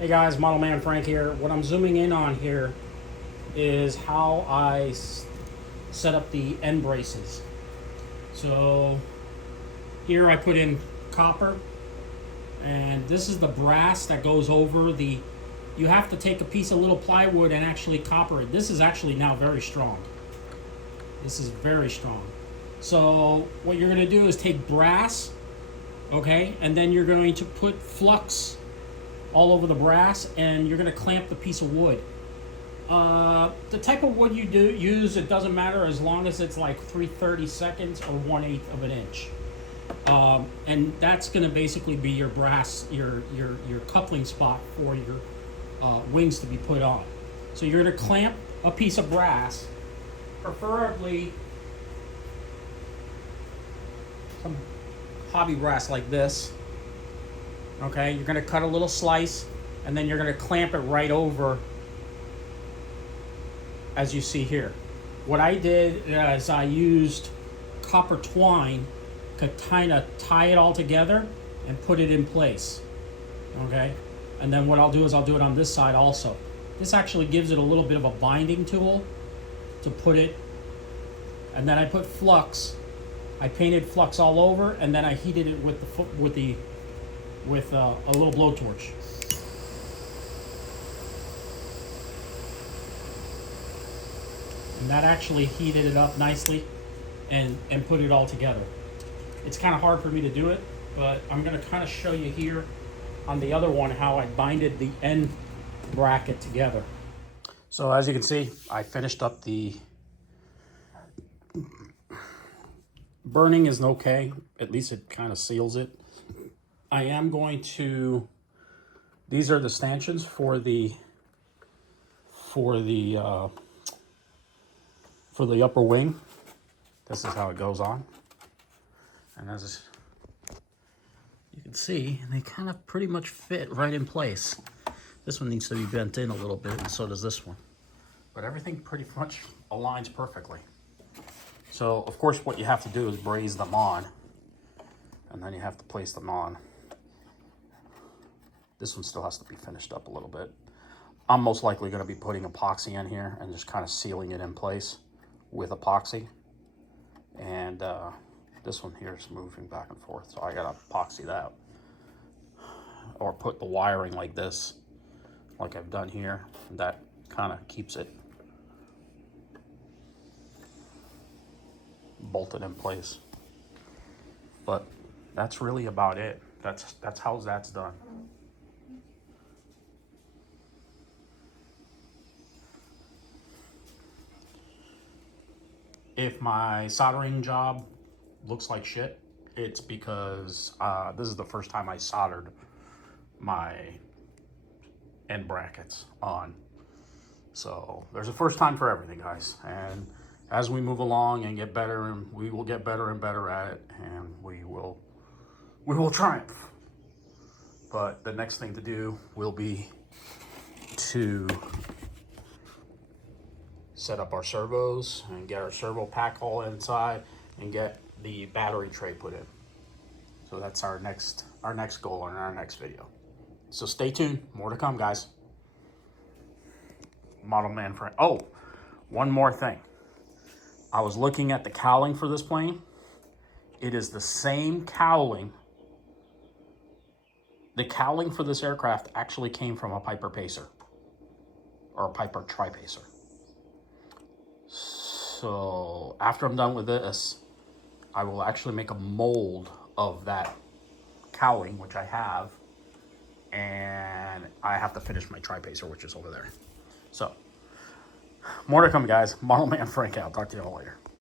Hey guys, Model Man Frank here. What I'm zooming in on here is how I set up the end braces. So here I put in copper, and this is the brass that goes over the. You have to take a piece of little plywood and actually copper it. This is actually now very strong. This is very strong. So what you're going to do is take brass, okay, and then you're going to put flux all over the brass, and you're going to clamp the piece of wood. The type of wood you use, it doesn't matter as long as it's like 3/32 or 1/8 of an inch. And that's going to basically be your brass, your coupling spot for your wings to be put on. So you're going to clamp a piece of brass, preferably some hobby brass like this. Okay, you're going to cut a little slice, and then you're going to clamp it right over, as you see here. What I did is I used copper twine to kind of tie it all together and put it in place. Okay, and then what I'll do is I'll do it on this side also. This actually gives it a little bit of a binding tool to put it. And then I put flux. I painted flux all over, and then I heated it with a little blowtorch. And that actually heated it up nicely and put it all together. It's kind of hard for me to do it, but I'm going to kind of show you here on the other one how I binded the end bracket together. So as you can see, I finished up the burning is okay. At least it kind of seals it. I am going to, these are the stanchions for the upper wing. This is how it goes on. And as you can see, they kind of pretty much fit right in place. This one needs to be bent in a little bit, and so does this one. But everything pretty much aligns perfectly. So, of course, what you have to do is braze them on, and then you have to place them on. This one still has to be finished up a little bit. I'm most likely going to be putting epoxy in here and just kind of sealing it in place with epoxy. And this one here is moving back and forth, so I got to epoxy that. Or put the wiring like this, like I've done here. That kind of keeps it bolted in place. But that's really about it. That's how that's done. If my soldering job looks like shit, it's because this is the first time I soldered my end brackets on. So there's a first time for everything, guys. And as we move along and get better, and we will get better and better at it, and we will triumph. But the next thing to do will be to set up our servos and get our servo pack all inside and get the battery tray put in. So that's our next goal in our next video. So stay tuned, more to come, guys. Model Man Frank. Oh, one more thing. I was looking at the cowling for this plane. It is the same cowling. The cowling for this aircraft actually came from a Piper Pacer, or a Piper Tri-Pacer. So after I'm done with this, I will actually make a mold of that cowling, which I have, and I have to finish my Tri-Pacer, which is over there. So more to come, guys. Model Man Frank out. Talk to you all later.